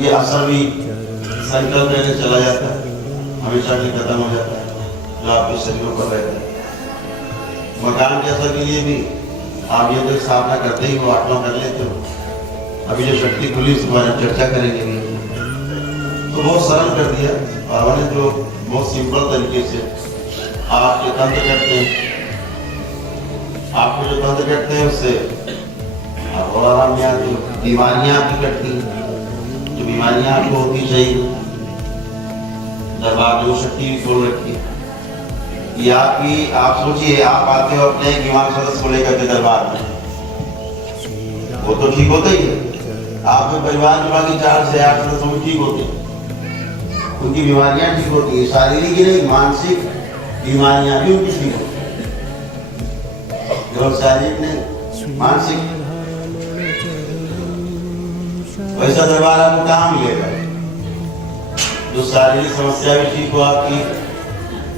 ये असर भी संकल्प लेने चला जाता है, हमेशा के खत्म हो जाता है जो आपके शरीरों पर रहता है। मकान के असर के लिए भी आप ये तो स्थापना करते ही हो, 8-9 कर लेते हो। अभी जो शक्ति खुली उसके बारे में चर्चा करेंगे, तो बहुत सरल कर दिया बाबा ने, जो बहुत सिंपल तरीके से आपके तंत्र करते हैं। आपको जो तंत्र करते हैं उससे और आराम में आती है, बीमारियां आपकी कटती हैं, जो बीमारियां आपको होती चाहिए। दरबार जो शक्ति भी खोल रखी है ये आपकी, आप सोचिए आप आते हो अपने बीमार सदस्य को लेकर के दरबार में, वो तो ठीक होता ही है। आपके परिवार में बाकी 4 से 8 सदस्य भी ठीक होते हैं, उनकी बीमारियां ठीक होती है, शारीरिक ही नहीं मानसिक बीमारियां भी उनकी ठीक होती है, केवल शारीरिक नहीं मानसिक। वैसा दरबार आपको कहाँ मिलेगा जो शारीरिक समस्या भी ठीक हो आपकी,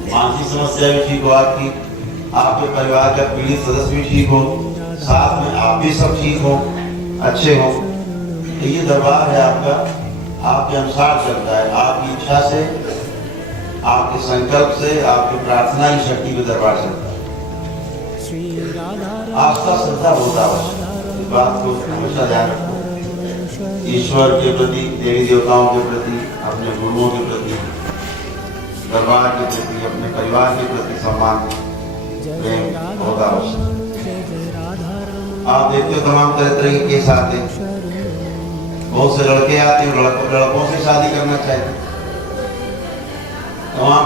मानसिक समस्या भी ठीक हो आपकी, आपके परिवार का पीड़ित सदस्य भी ठीक हो, साथ में आप भी सब ठीक हो, अच्छे हो। ये दरबार है आपका, आपके अनुसार चलता है, आपकी इच्छा से, आपके संकल्प से, आपकी प्रार्थना की शक्ति पे दरबार चलता है। आस्था श्रद्धा होता है, इस बात को हमेशा ध्यान रखो। ईश्वर के प्रति, देवी देवताओं के प्रति, अपने गुरुओं के प्रति, दरबार के प्रति, अपने परिवार के प्रति सम्मान प्रेम होता आवश्यक। आप देखते हो तमाम तरह के केस आते हैं, बहुत से लड़के आते हैं, लड़कों से शादी करना चाहते हैं, तमाम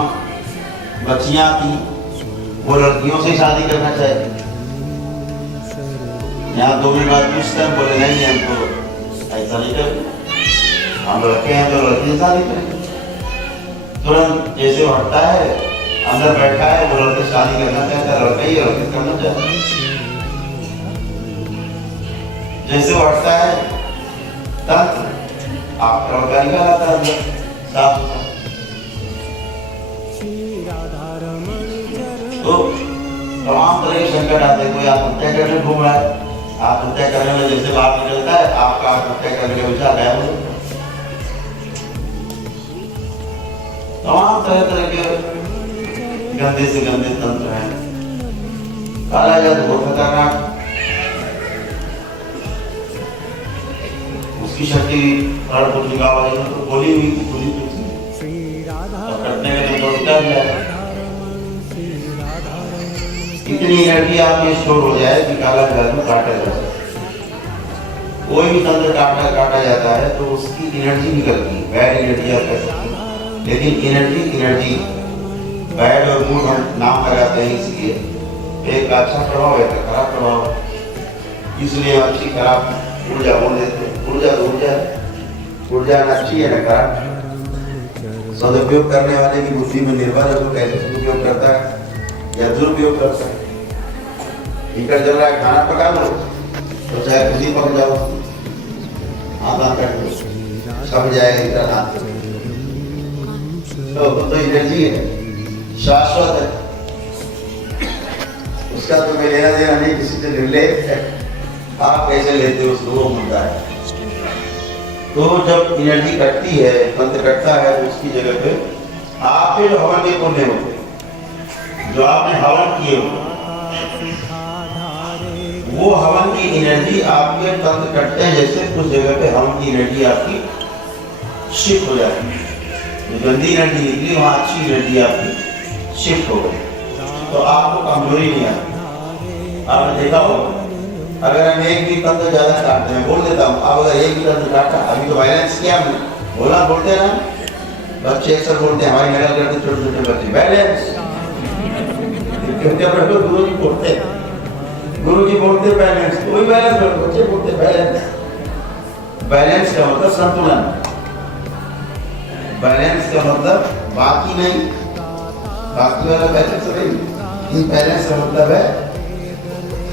बच्चियां आती वो लड़कियों से शादी करना चाहते हैं। यहाँ 2 मिनट बाद पूछते हैं, बोले नहीं हमको ऐसा नहीं करेंगे, हम लड़के हैं तो लड़की से शादी करेंगे। तुरंत जैसे वो हटता है, अंदर बैठा है, वो लड़के शादी करना चाहता है, लड़का ही लड़के करना चाहता है। जैसे वो हटता है तब आपका लड़का निकल आता है अंदर साफ सुथरा। तो तमाम तरह के संकट आते हैं, कोई आत्महत्या करने घूम रहा है, आत्महत्या करने में जैसे बात निकलता है आपका आत्महत्या करने का विचार गायब हो जाता है। तमाम तरह के गंदे से गंदे तंत्र हैं। काला जादू बहुत खतरनाक, उसकी शक्ति तो बोली हुई थी, खुली कटने में तो डर जाए। इतनी एनर्जी आप में स्टोर हो जाए कि काला जादू काटा जा सकता। कोई भी तंत्र काटा जाता है तो उसकी एनर्जी निकलती है, बैड एनर्जी आप कह सकते हैं। लेकिन एनर्जी बैड और गुड हम नाम लगाते हैं, इसलिए एक अच्छा प्रभाव है तो खराब प्रभाव, इसलिए अच्छी खराब ऊर्जा बोल देते हैं। ऊर्जा ना अच्छी है ना खराब। सदुपयोग करने वाले की बुद्धि में निर्भर है, वो कैसे सदुपयोग करता है या दुरुपयोग करता है। हीटर जल रहा है, खाना पका लो तो चाहे खुद ही पक जाओ, हाथ कट लो सब जाएगा हीटर हाथ। तो एनर्जी है, शाश्वत है, उसका तो कोई लेना देना नहीं, किसी से निर्लेप। आप कैसे लेते हो उसको वो मुद्दा है। तो जब एनर्जी कटती है, तंत्र कटता है, तो उसकी जगह पे आपके जो हवन के पुण्य होते, जो आपने हवन किए हो, वो हवन की एनर्जी आपके तंत्र कटते हैं, जैसे उस जगह पे हवन की एनर्जी आपकी शिफ्ट हो जाती है। गंदी एनर्जी निकली, वहाँ अच्छी एनर्जी आपकी शिफ्ट हो गई, तो आपको कमजोरी नहीं आती। आपने देखा होगा, अगर हम एक भी तंत्र ज्यादा काटते हैं, बोल देता हूँ, अब अगर एक भी तंत्र काटा, अभी तो बैलेंस किया हमने, बोला बोलते ना बच्चे अक्सर बोलते हैं, हमारी नकल करते छोटे छोटे बच्चे, बैलेंस। गुरु जी बोलते हैं, गुरु जी बोलते बैलेंस, तो वही बैलेंस करते, बच्चे बोलते बैलेंस। बैलेंस का मतलब संतुलन, बैलेंस का मतलब बाकी नहीं, बाकी वाला बैलेंस नहीं, बैलेंस का मतलब है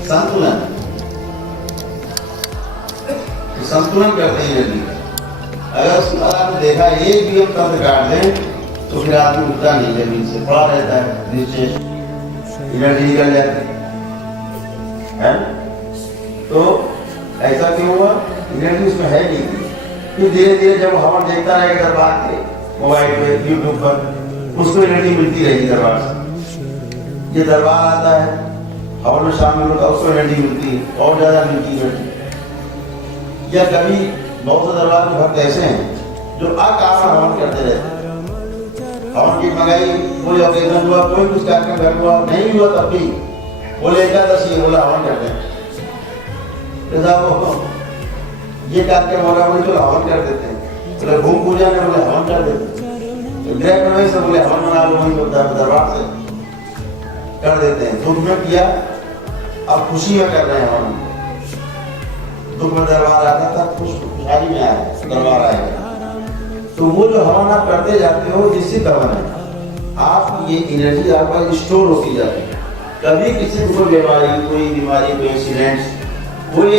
संतुलन। संतुलन करते हैं एनर्जी का। अगर उसके बाद आपने देखा एक भी हम तंत्र काट दें तो फिर आदमी उठता नहीं, जमीन से पड़ा रहता है, नीचे एनर्जी निकल जाती है। तो ऐसा क्यों हुआ? एनर्जी उसमें है नहीं, फिर धीरे धीरे जब हवन देखता रहेगा दरबार के मोबाइल पे, यूट्यूब पर, उसको एनर्जी मिलती रहेगी दरबार से। ये दरबार आता है, हवन में शामिल होता है, उसको एनर्जी मिलती है, और ज्यादा मिलती है एनर्जी। या कभी बहुत से दरबार के भक्त ऐसे हैं जो अकारण हवन करते रहते हैं। हवन की मंगाई, कोई ओकेजन हुआ, कोई कुछ कार्यक्रम घर हुआ, नहीं हुआ तब भी बोले एकादशी, बोला हवन करते हैं, ये कार्यक्रम हो रहा है, बोले हवन कर देते हैं। बोले भूमि पूजा में, बोले हवन कर देते हैं। गृह प्रवेश से बोले हवन बना लो, वहीं दरबार से कर देते हैं। दुख में किया, अब खुशी में कर रहे हैं हवन। दुख में दरबार आता था, खुशहाली में आया दरबार आएगा। तो वो जो हवन आप करते जाते हो, जिससे हवन है, आप ये एनर्जी आपका स्टोर होती जाती है। कभी किसी को कोई बीमारी, कोई एक्सीडेंट्स, कोई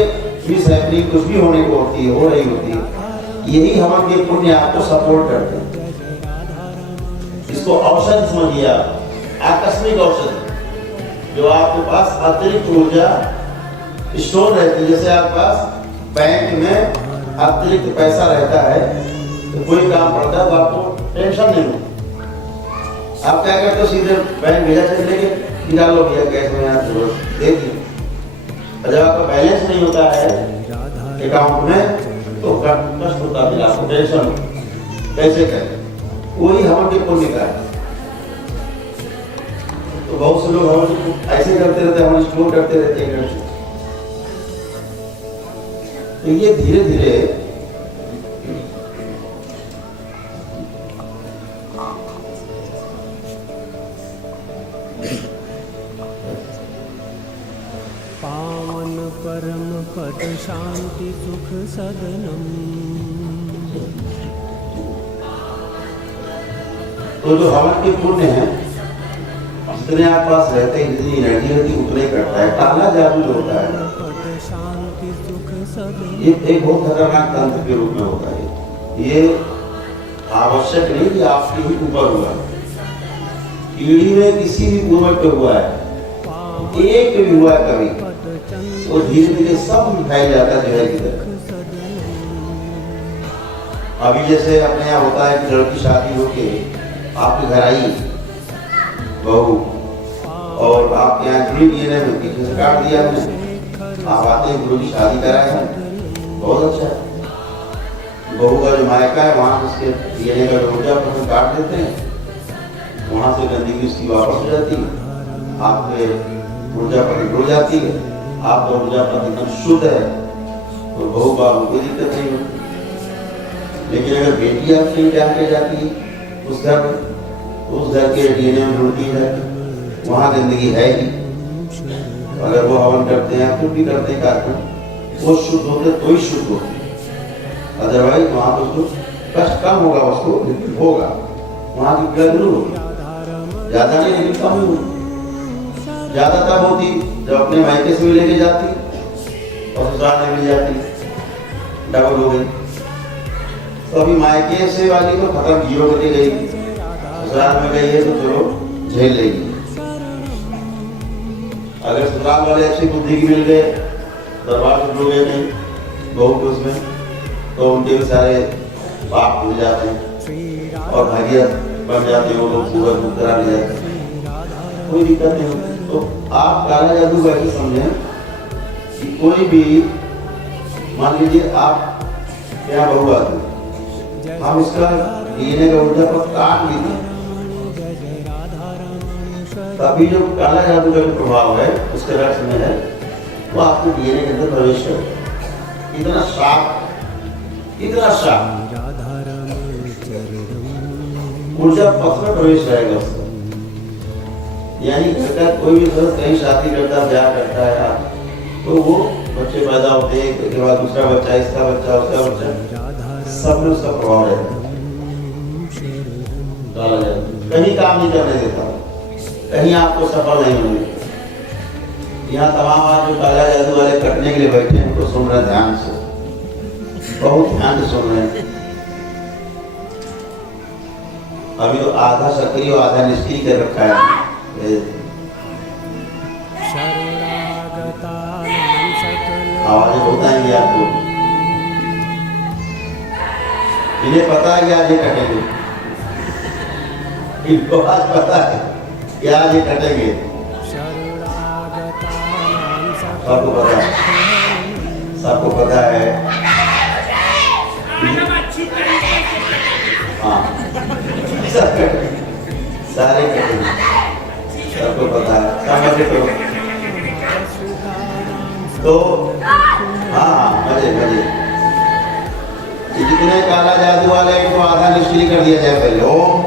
मिसहैपनिंग कुछ भी होने को होती है, हो रही होती है, यही हवन के पुण्य आपको सपोर्ट करते हैं। इसको औषधि समझिए आप, आकस्मिक औषधि, जो आपके पास अतिरिक्त ऊर्जा स्टोर रहती है। जैसे आपके पास बैंक में अतिरिक्त पैसा रहता है, तो कोई काम पड़ता है तो आपको टेंशन नहीं होती। आप क्या करते हो, सीधे बैंक भेजा चेक लेके निकालो भैया, कैश में यहाँ दे दिए। जब आपका बैलेंस नहीं होता है अकाउंट में, तो कष्ट होता है, आपको टेंशन कैसे करें। वही हवन के पुण्य का है। तो बहुत से लोग हवन ऐसे करते रहते हैं, हवन स्टोर करते रहते हैं। तो ये धीरे धीरे पावन परम पद शांति सुख सदनम। तो जो हवन के पुण्य है, जितने आप पास रहते हैं, जितनी एनर्जी रहती है, उतने करता है। काला जादू जो होता है, ये एक बहुत खतरनाक तंत्र के रूप में होता है। ये आवश्यक नहीं कि आपके ही ऊपर हुआ, पीढ़ी में किसी भी पूर्वज पे हुआ है, एक भी हुआ है कभी, वो धीरे धीरे सब मिटाई जाता है जहर की तरह। अभी जैसे अपने यहाँ होता है कि लड़की शादी होके आपके घर आई बहू, और आपके यहाँ जुड़ी डीएनए में पीछे से काट दिया हमने, आप आते हैं गुरु की शादी कराए हैं, बहुत अच्छा है। बहू का जो मायका है, वहाँ उसके डीएनए का ऊर्जा पर काट देते हैं, वहाँ से गंदगी उसकी वापस हो जाती है, आपके ऊर्जा पर निकल जाती है, आपका ऊर्जा पर शुद्ध है, तो बहू बाबू कोई दिक्कत नहीं होती। लेकिन अगर बेटी आपकी क्या कर जाती है उस घर में, उस घर के डीएनए में जुड़ती है, वहाँ गंदगी है ही। अगर वो हवन करते हैं, कुछ भी करते हैं कार्यक्रम, वो शुद्ध होते तो ही शुद्ध होते, अदरवाइज वहाँ तो उसको कष्ट कम होगा, उसको लेकिन होगा, वहाँ की पीड़ा जरूर होगी, ज्यादा नहीं लेकिन कम होगी। ज्यादा तब होती जब अपने मायके से भी लेके जाती और ससुराल में भी जाती, डबल हो गई। तो अभी मायके से वाली तो खत्म, जीरो करके गई, ससुराल में गई है तो चलो झेल लेगी। अगर ससुराल वाले अच्छी बुद्धि की मिल गए, दरबार से जुड़ गए नहीं बहू के उसमें, तो उनके भी सारे पाप भूल जाते हैं और भाग्य बन जाते हैं, वो लोग सुबह करा ले जाते हैं, कोई दिक्कत नहीं होती। तो आप काला जादू वैसे समझें कि कोई भी, मान लीजिए आप क्या बहू आते, हम इसका डीएनए का ऊर्जा पर काट भी दें, तभी जो काला जादू का जो प्रभाव है उसके रस में है, वो आपके डीएनए के अंदर प्रवेश करेगा। इतना शार्प, इतना शार्प ऊर्जा पथ में प्रवेश रहेगा उसका। यानी घर का कोई भी सदस्य कहीं शादी करता है, ब्याह करता है, तो वो बच्चे पैदा होते हैं, उसके बाद दूसरा बच्चा, इसका बच्चा, उसका बच्चा, सब में उसका प्रभाव रहता है। कहीं काम नहीं करने देता, कहीं आपको सफल नहीं होने देता। यहाँ तमाम आज जो काला जादू वाले कटने के लिए बैठे हैं, उनको सुन रहे ध्यान से, बहुत ध्यान से सुन रहे हैं। अभी तो आधा सक्रिय और आधा निष्क्रिय कर रखा है। आवाजें बहुत आएंगी आपको। इन्हें पता है कि आज ये कटेंगे, इनको आज पता है कि आज ये कटेंगे। सबको पता है, सबको पता है। हाँ, सब कटेंगे, सारे कटेंगे, सबको पता है। समझ लो तो हाँ, मजे मजे। जितने काला जादू वाले हैं इनको आधा निष्क्रिय कर दिया जाए पहले। ओम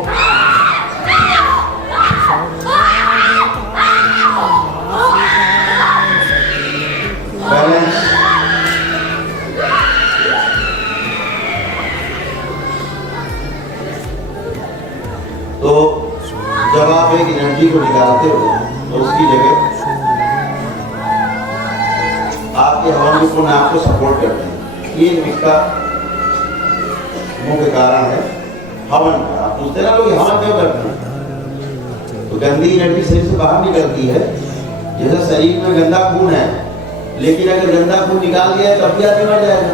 बैलेंस। तो जब आप एक एनर्जी को निकालते हो तो उसकी जगह आपके हवन को आपको सपोर्ट करते हैं। ये इसका मुख्य कारण है हवन का। आप पूछते ना लोग हवन क्यों करते हैं? तो गंदी एनर्जी शरीर से बाहर निकलती है। जैसे शरीर में गंदा खून है, लेकिन अगर गंदा खून निकाल दिया तब भी आदमी मर जाएगा।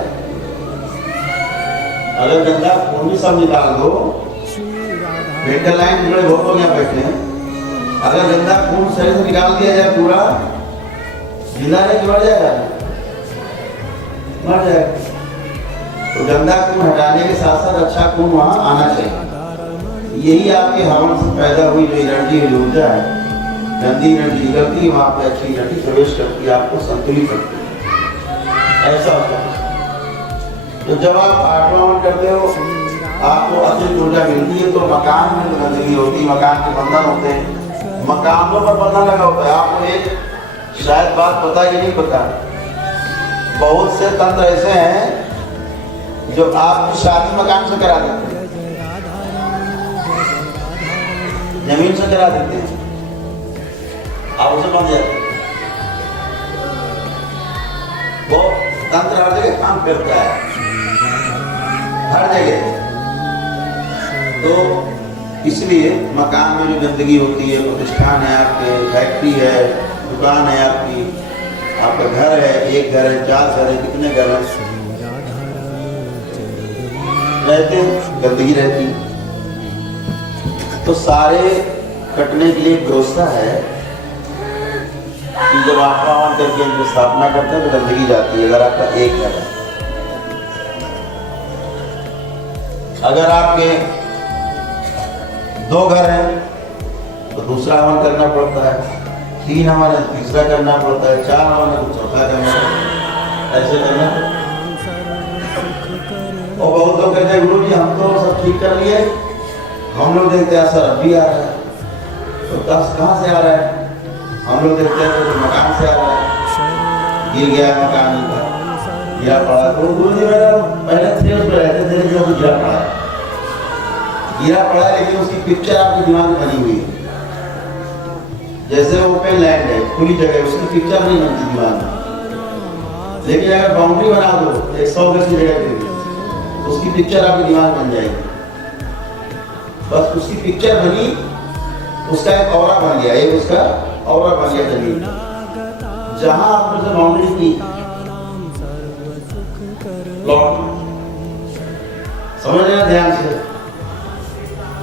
अगर गंदा खून भी सब निकाल दो, मेंटल लाइन जुड़े बहुत लोग यहाँ बैठे हैं, अगर गंदा खून शरीर से निकाल दिया जाए पूरा, जिंदा नहीं मर जाएगा, मर जाएगा। तो गंदा खून हटाने के साथ साथ अच्छा खून वहां आना चाहिए। यही आपके हवन से पैदा हुई जो एनर्जी ऊर्जा है, गंदी एनर्जी निकलती है, वहां पे अच्छी एनर्जी प्रवेश करती है, आपको संतुलित करती है। ऐसा होता है। तो जब आप आठवां हवन करते हो, आपको अतिरिक्त ऊर्जा मिलती है। तो मकान में जो गंदगी होती है, मकान के बंधन होते हैं, मकानों पर बंधन लगा होता है। आपको एक शायद बात पता ही नहीं पता, बहुत से तंत्र ऐसे हैं जो आपकी शादी मकान से करा देते हैं, जमीन से करा देते हैं, आप उसे बंध जाते हैं। वो तंत्र हर जगह काम करता है, हर जगह। तो इसलिए मकान में जो गंदगी होती है, प्रतिष्ठान है आपके, फैक्ट्री है, दुकान है आपकी, आपका घर है, एक घर है, 4 घर है, कितने घर हैं, रहते गंदगी रहती। तो सारे कटने के लिए व्यवस्था है कि जब आप हवन करके इनकी स्थापना करते हैं तो गंदगी जाती है। अगर आपका एक घर है, अगर आपके 2 घर हैं तो दूसरा हवन करना पड़ता है, 3 हवन है तीसरा करना पड़ता है, 4 हवन है तो चौथा करना पड़ता है, ऐसे करना पड़ता है। और बहुत लोग कहते हैं गुरु जी हम तो सब ठीक कर लिए, हम लोग देखते हैं असर अब भी आ रहा है। तो दस कहाँ से आ रहा है? हम लोग देखते हैं तो मकान से आ रहा है, गिर गया मकान का, गिरा पड़ा। तो गुरु जी मेरा पहले थे उसमें रहते थे, जो गिरा पड़ा, गिरा पड़ा, लेकिन उसकी पिक्चर आपके दिमाग में बनी हुई है। जैसे ओपन लैंड है, खुली जगह, उसकी पिक्चर नहीं बनती दिमाग में। लेकिन अगर बाउंड्री बना दो 100 गज की जगह के लिए, उसकी पिक्चर आपके दिमाग बन जाएगी। बस उसकी पिक्चर बनी, उसका एक ऑरा बन गया, एक उसका ऑरा बन गया जमीन। जहां आपने उसे बाउंड्री की प्लॉट, समझ लेना ध्यान से।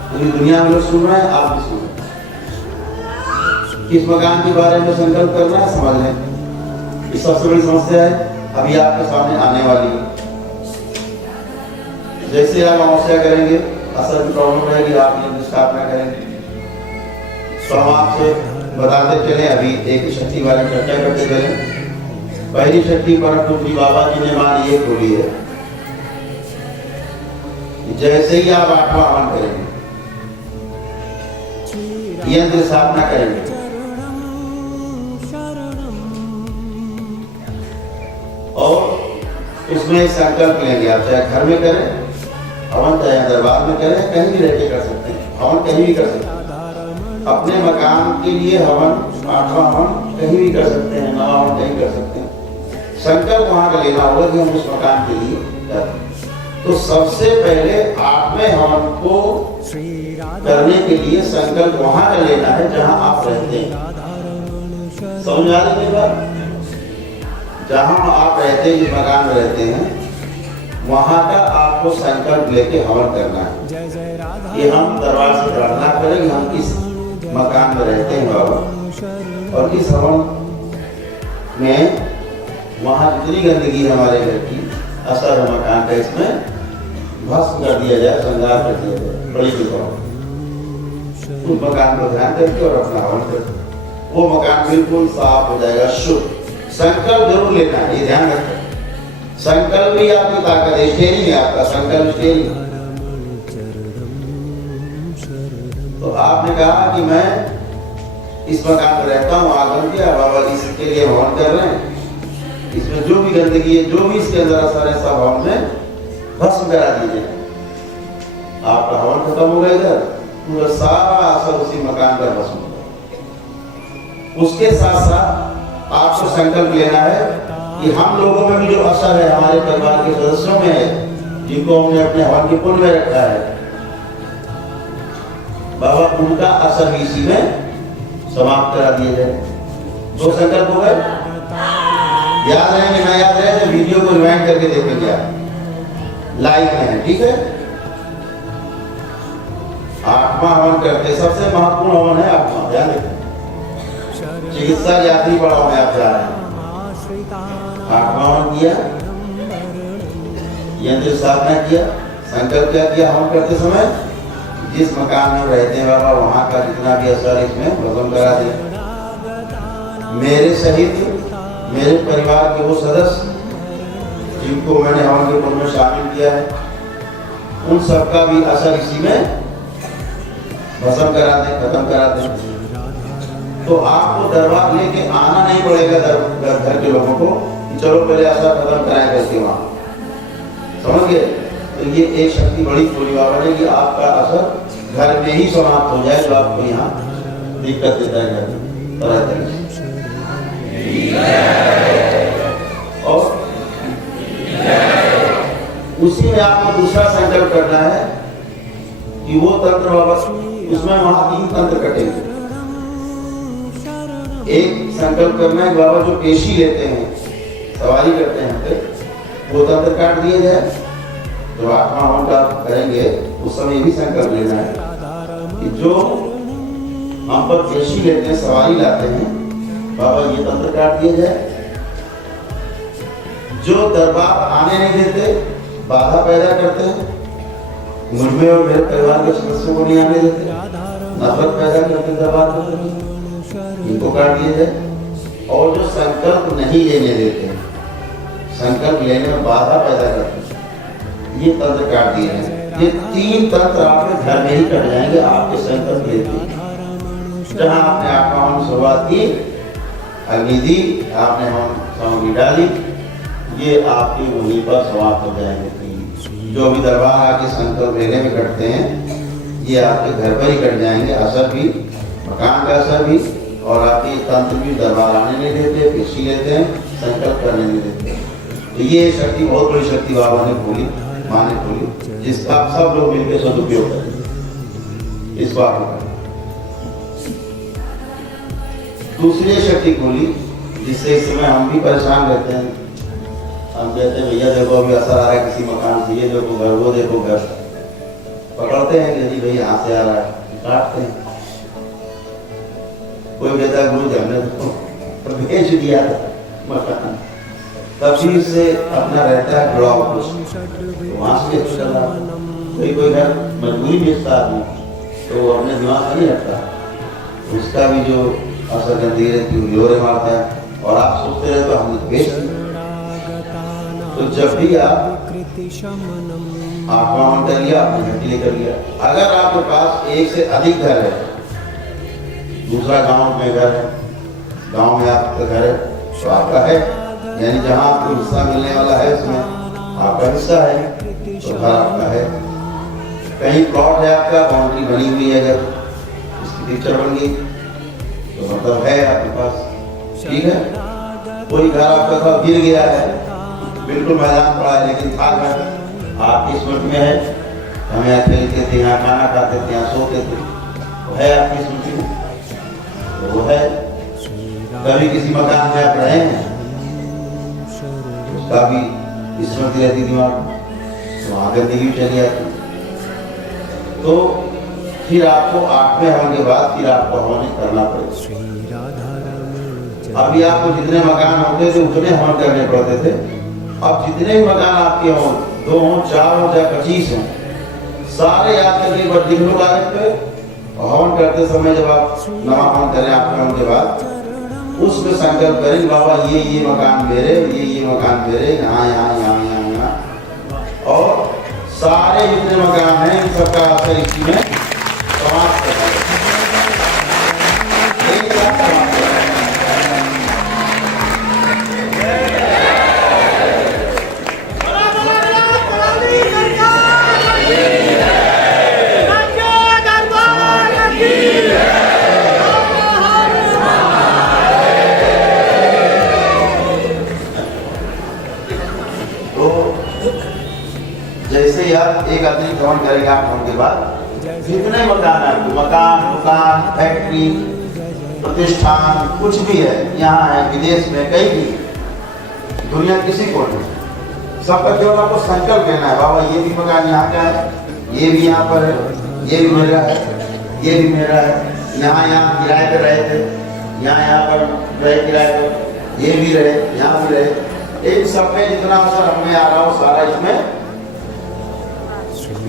पूरी दुनिया में लोग सुन रहे हैं, आप भी सुन रहे हैं। किस मकान के बारे में संकल्प करना है, समझ लें। ये सबसे बड़ी समस्या है, अभी आपके सामने आने वाली है। जैसे आप अमावस्या करेंगे, असल की प्रॉब्लम रहेगी, आप ये स्थापना करेंगे। तो हम आपसे बताते चले, अभी एक शक्ति बारे में चर्चा करते चले। पहली शक्ति परम पूज्य बाबा जी ने मान ये खोली है, जैसे ही आप 8वां हवन करेंगे, यंत्र स्थापना करेंगे, और उसमें एक संकल्प लेंगे। आप चाहे घर में करें हवन, चाहे दरबार में करें, कहीं भी रहकर कर सकते हैं हवन, कहीं भी कर सकते हैं। अपने मकान के लिए हवन, 8वां हवन कहीं भी कर सकते हैं, 9वां हवन कहीं कर सकते हैं। संकल्प वहां का लेना होगा कि हम उस मकान के लिए करें। तो सबसे पहले 8वें हवन को करने के लिए संकल्प वहां का लेना है जहां आप रहते हैं। समझ आ रही है बात? जहां आप रहते हैं, जिस मकान में रहते हैं, वहां का आपको संकल्प लेके हवन करना है। जय जय राधा ये हम दरबार से प्रार्थना करेंगे, हम इस मकान में रहते हैं बाबा, और इस हवन में वहां जितनी गंदगी है हमारे घर की, असर है मकान का, इसमें भस्म कर दिया जाए, श्रृंगार कर दिया जाए बड़ी कृपा। उस मकान को ध्यान करके और अपना हवन करके वो मकान बिल्कुल साफ हो जाएगा, शुद्ध। संकल्प जरूर लेना है, ये ध्यान रखना। संकल्प ही आपकी ताकत है, स्टेरिंग है आपका, संकल्प स्टेरिंग। तो आपने कहा कि मैं इस मकान में रहता हूँ, आगमन किया, बाबा इसके लिए हवन कर रहे हैं, इसमें जो भी गंदगी है, जो भी इसके अंदर असर है, सब हवन में भस्म करा दीजिए। आपका हवन खत्म हो गया, इधर पूरा सारा असर उसी मकान का भस्म हो गया। उसके साथ साथ आपको संकल्प लेना है कि हम लोगों में भी जो असर है, हमारे परिवार के सदस्यों में है, जिनको हमने अपने हवन के पुण्य में रखा है, बाबा उनका असर भी इसी में समाप्त करा दिया जाए। दो संकल्प हो गए, याद रहे कि मैं याद रहे तो वीडियो को रिवाइंड करके देखेंगे आप, लाइव में है, ठीक है। 8वां हवन करते, सबसे महत्वपूर्ण हवन है 8वां, ध्यान रखें। चिकित्सा यात्री पड़ाव में आप जा रहे हैं, 8वां हवन किया, यंत्र स्थापना किया, संकल्प क्या किया हवन करते समय, जिस मकान में रहते हैं बाबा, वहां का जितना भी असर इसमें भस्म करा दे। मेरे सहित मेरे परिवार के वो सदस्य जिनको मैंने हवन के पुण्य में शामिल किया है, उन सबका भी असर इसी में भस्म करा दे, खत्म करा दे। तो आपको दरबार लेके आना नहीं पड़ेगा घर के लोगों को कि चलो पहले असर खत्म कराएं करके वहां, समझ गए। तो ये एक शक्ति बड़ी खोली बाबा ने कि आपका असर घर में ही समाप्त हो जाए, जो आपको यहाँ दिक्कत देता है घर में तरह तरह। और उसी में आपको दूसरा संकल्प करना है कि वो तंत्र बाबा, उसमें वहां 3 तंत्र कटेंगे। एक संकल्प करना है बाबा जो पेशी लेते हैं, सवारी करते हैं पे, वो तंत्र काट दिए जाए। जो 8वां हवन का करेंगे उस समय भी संकल्प लेना है कि जो हम पर पेशी लेते हैं, सवारी लाते हैं, बाबा ये तंत्र काट दिए जाए। जो दरबार आने नहीं देते, बाधा पैदा करते हैं, मुझमें और मेरे परिवार के सदस्यों को नहीं आने देते, नफरत पैदा करते दरबार को, इनको काट दिया जाए। और जो संकल्प नहीं लेने देते, संकल्प लेने में बाधा पैदा करते हैं, ये तंत्र काट दिए हैं। ये 3 तंत्र आपके घर में ही कट जाएंगे आपके संकल्प लेते। जहां आपने 8वां हवन शुरुआत की, अग्नि दी, आपने हम सामग्री डाली, ये आपकी वहीं पर समाप्त हो जाएंगे। जो भी दरबार आके संकल्प लेने में कटते हैं, ये आपके घर पर ही कट जाएंगे। असर भी, मकान का असर भी, और आपके तंत्र भी दरबार आने नहीं देते, पेशी लेते हैं, संकल्प करने नहीं देते। तो ये शक्ति बहुत बड़ी शक्ति बाबा ने खोली, माँ ने खोली, जिसका आप सब लोग मिलकर सदुपयोग करें इस बात में। दूसरी शक्ति खोली जिससे इस समय हम भी परेशान रहते हैं। हम कहते हैं भैया देखो अभी असर आ रहा है किसी मकान से, ये देखो घर, वो देखो घर, पकड़ते हैं कि जी भाई यहाँ से आ रहा है, काटते हैं। कोई कहता है गुरु जी हमने तो भेज दिया मकान, तभी से अपना रहता है जुड़ाव कुछ, वहाँ से चला। कोई घर मजबूरी बेचता आदमी तो वो अपने दिमाग में नहीं रखता, उसका भी जो असर गंदी रहती है जोरे मारता है, और आप सोचते रहे तो हमने बेच दिया। तो जब भी आप 8वां हवन कर लिया, आपने घंटी लेकर लिया। अगर आपके पास 1 से अधिक घर है, दूसरा गांव में घर है, गांव में आपका घर है, तो आपका है, यानी जहां आपको हिस्सा मिलने वाला है उसमें आपका हिस्सा है, तो घर आपका है। कहीं प्लॉट है आपका, बाउंड्री बनी हुई है, अगर इसकी पिक्चर बन गई तो मतलब है आपके पास, ठीक है। कोई घर आपका था गिर गया है, बिल्कुल मैदान पड़ा है, लेकिन था घर आपकी स्मृति में है, हम यहाँ खेलते थे, यहाँ खाना खाते थे, यहाँ सोते थे, वो है आपकी स्मृति में, वो है। कभी किसी मकान में आप रहे हैं, उसका भी स्मृति रहती दिमाग में, वहाँ गंदगी चली जाती। तो फिर आपको 8वें हवन के बाद फिर आपको हवन करना पड़ेगा। अभी आपको जितने मकान होते थे उतने हवन करने पड़ते थे। अब जितने भी मकान आपके हों, 2 हों, 4 हों, चाहे 25 हों, सारे याद करके एक बार लिख लो कागज पे। हवन करते समय जब आप नवा हवन करें आपके हवन के बाद, उसमें संकल्प करें बाबा ये मकान मेरे, ये मकान मेरे, यहाँ यहाँ यहाँ यहाँ यहाँ, और सारे जितने मकान हैं इन सबका असर इसी में समाप्त कर दें। एक साथ समाप्त कर दें। जैसे ही आप एक अतिरिक्त हवन करेंगे आप हवन के बाद, जितने मकान है, मकान, दुकान, फैक्ट्री, प्रतिष्ठान, कुछ भी है, यहाँ है, विदेश में, कहीं भी, दुनिया किसी को नहीं, सबका केवल आपको संकल्प लेना है बाबा ये भी मकान यहाँ का है, ये भी यहाँ पर है, ये भी मेरा है, ये भी मेरा है, यहाँ किराए पे रहे थे, यहाँ पर रहे किराए पे, ये भी रहे, यहाँ भी रहे, इन सब में जितना असर हमें आ रहा हो सारा इसमें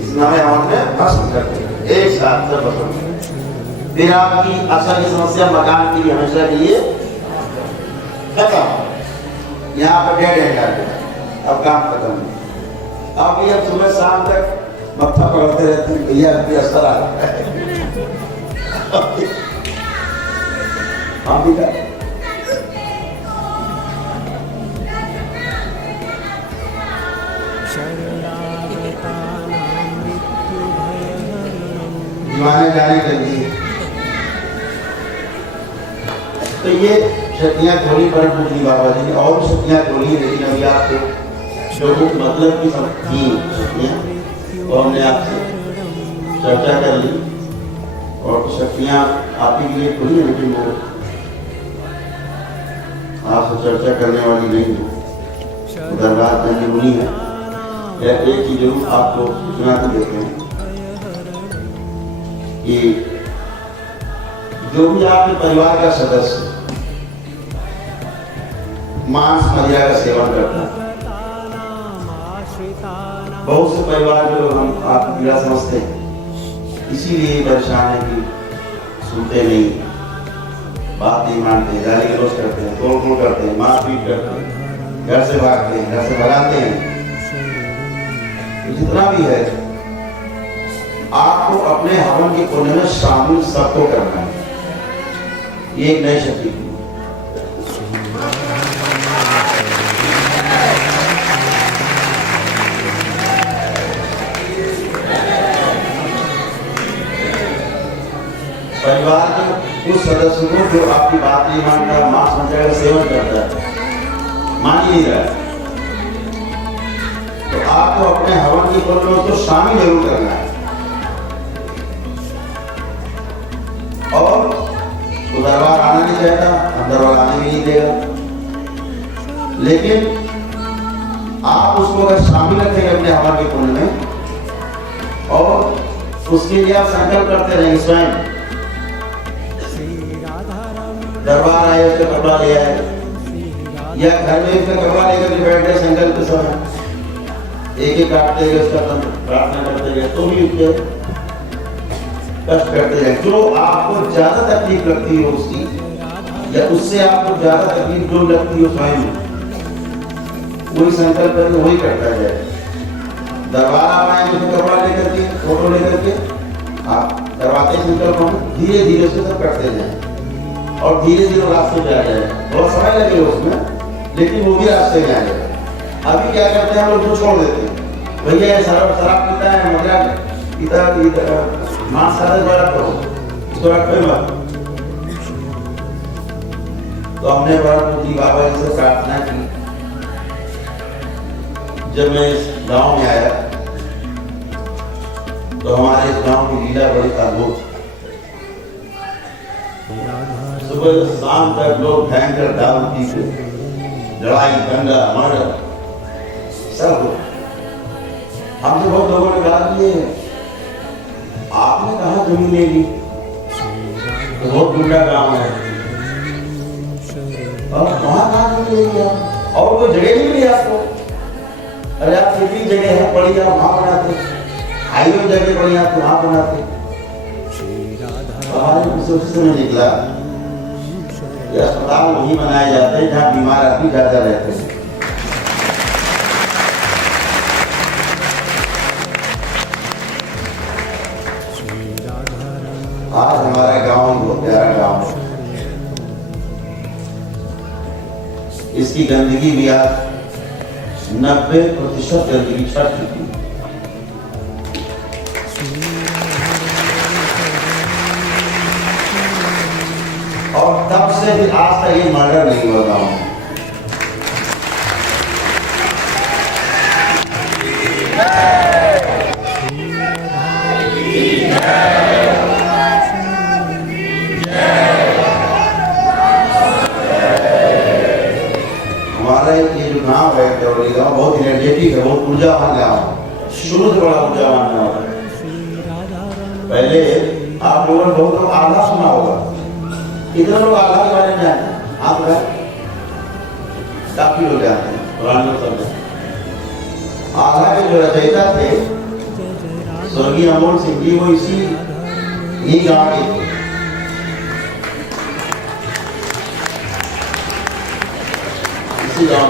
नवे हवन में भस्म करते हैं एक साथ सब भस्म। फिर आपकी असल की समस्या मकान की हमेशा के लिए खत्म। यहाँ पर डेढ़ घंटा अब काम खत्म। अब ये सुबह शाम तक मत्था पकड़ते रहते हैं भैया असर आ रहा है। हम भी कर दीवाने जाने के लिए तो ये शक्तियाँ खोली पर पूजी बाबा जी ने, और शक्तियाँ खोली, लेकिन अभी आपको जो मतलब की सब थी शक्तियाँ तो हमने आपसे चर्चा कर ली, और शक्तियाँ आप ही के लिए खुली, लेकिन वो आपसे चर्चा करने वाली नहीं है, दरबार करने वाली है। एक चीज जरूर आपको सूचना को देते हैं कि जो भी आपके परिवार का सदस्य मांस मदिरा का सेवन करता है, बहुत से परिवार जो हम आप पीड़ा समझते हैं, इसीलिए परेशान है कि सुनते नहीं, बात नहीं मानते, गाली गलौज करते हैं, तोड़ फोड़ करते हैं, मारपीट करते हैं, घर से भागते हैं, घर से भगाते हैं। जितना भी है आपको अपने हवन के पुण्य में शामिल सबको करना है। ये एक नई शक्ति की परिवार के उस सदस्य को जो आपकी बात नहीं मानता, मांस मदिरा का सेवन करता है, मान ही नहीं रहा है, तो आपको अपने हवन की पुण्य में उसको शामिल जरूर करना है। और तो दरबार आना नहीं चाहता, अंदर वाला आने भी नहीं देगा, लेकिन आप उसको अगर शामिल रखेंगे अपने हवन के पुण्य में, और उसके लिए आप संकल्प करते रहेंगे स्वयं, दरबार आए उसका कपड़ा ले आए, या घर में उसका कपड़ा लेकर बैठ गए संकल्प के समय, एक एक काटते गए उसका प्रार्थना करते गए, तो भी उसके कष्ट करते गए। जो आपको ज्यादा तकलीफ लगती है उसकी, या उससे आपको ज्यादा तकलीफ जो लगती है स्वयं, वही संकल्प करके वही करता जाए। दरबार आप आए उसको कपड़ा लेकर के, फोटो लेकर के आप करवाते संकल्प, धीरे धीरे से सब करते जाए, और धीरे धीरे रास्ते पे आ जाए। थोड़ा समय लगेगा उसमें, लेकिन वो भी रास्ते में आ जाएगा। अभी क्या करते हैं, लोग छोड़ देते हैं, भैया शराब पीता है, मदिरा पीता मांस खाते बड़ा करो, इसको रखो मत। तो हमने बड़ा पूजी बाबा जी से प्रार्थना की। जब मैं इस गांव में आया तो हमारे इस गांव की लीला बड़ी अद्भुत। सुबह शाम तक लोग भयंकर दारू पीते, लड़ाई दंगा मर्डर सब हो। हमसे बहुत लोगों ने कहा कि आपने कहा जमीन ले ली, तो बहुत गुंडा गांव है और वहां कहा जमीन ले लिया और वो जगह नहीं मिली आपको। अरे आप कितनी जगह है पड़ी, आप वहां बनाते, हाईवे जगह पड़ी आप वहां बनाते। हमारे सोच में निकला कि अस्पताल वही बनाए जाते हैं जहाँ बीमार आदमी ज्यादा रहते हैं। आज हमारा गांव बहुत प्यारा गांव है, इसकी गंदगी भी आज 90% गंदगी छट चुकी है। और तब से फिर आज तक ये मर्डर नहीं हुआ गांव में। हमारा ये जो गांव है देवली गांव बहुत एनर्जेटिक है, बहुत ऊर्जावान गांव है, शुरू से बड़ा ऊर्जावान गांव है। पहले आप लोगों ने बहुत लोग आल्हा सुना होगा, कितने लोग आल्हा के बारे में जानते हैं? आप काफी लोग जानते हैं, पुराने लोग समझते हैं। आल्हा के जो रचयिता थे स्वर्गीय अमोल सिंह जी, वो इसी गांव के थे। गाँव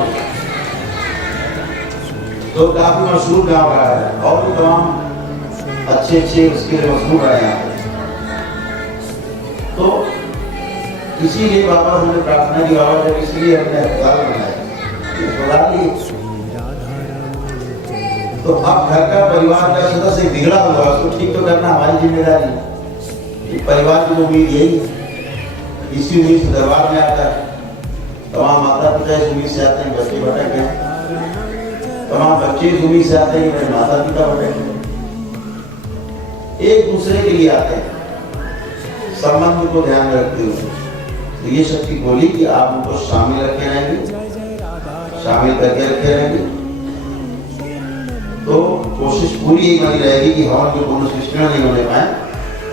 तो काफी मशहूर गांव रहा है और भी तमाम अच्छे उसके मशहूर रहे हैं। तो इसीलिए बाबा हमने प्रार्थना की, बाबा जब इसलिए हमने अस्पताल बनाया तो अब घर का परिवार का सदस्य बिगड़ा हुआ उसको ठीक तो करना हमारी जिम्मेदारी। परिवार की उम्मीद यही, इसी उम्मीद से दरबार में आता है। तमाम माता पिता इस उम्मीद से आते हैं बच्चे भटक गए, तमाम बच्चे इस उम्मीद से आते हैं मेरे माता पिता भटक गए। एक दूसरे के लिए आते हैं संबंध को ध्यान रखते हुए। तो ये शक्ति बोली कि आप उनको शामिल रखे रहेंगे, शामिल करके रखे रहेंगे तो कोशिश पूरी यही बनी रहेगी कि हवन के पूर्ण सृष्टि नहीं होने पाए।